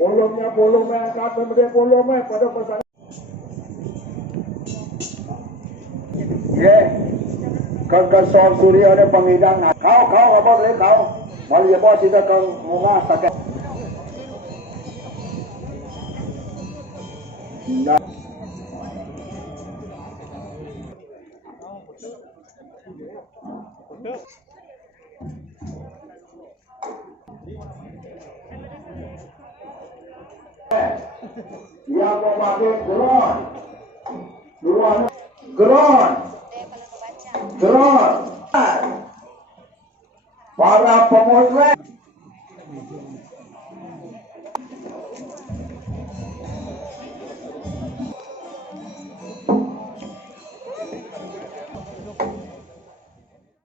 Polongnya polong angkat kemudian polongnya pada pasang. Kekeson surya ada pengidang. Kau apa boleh kau? Mau ya bos kita ke rumah sakit. Yang mau pakai geron, para pemotret.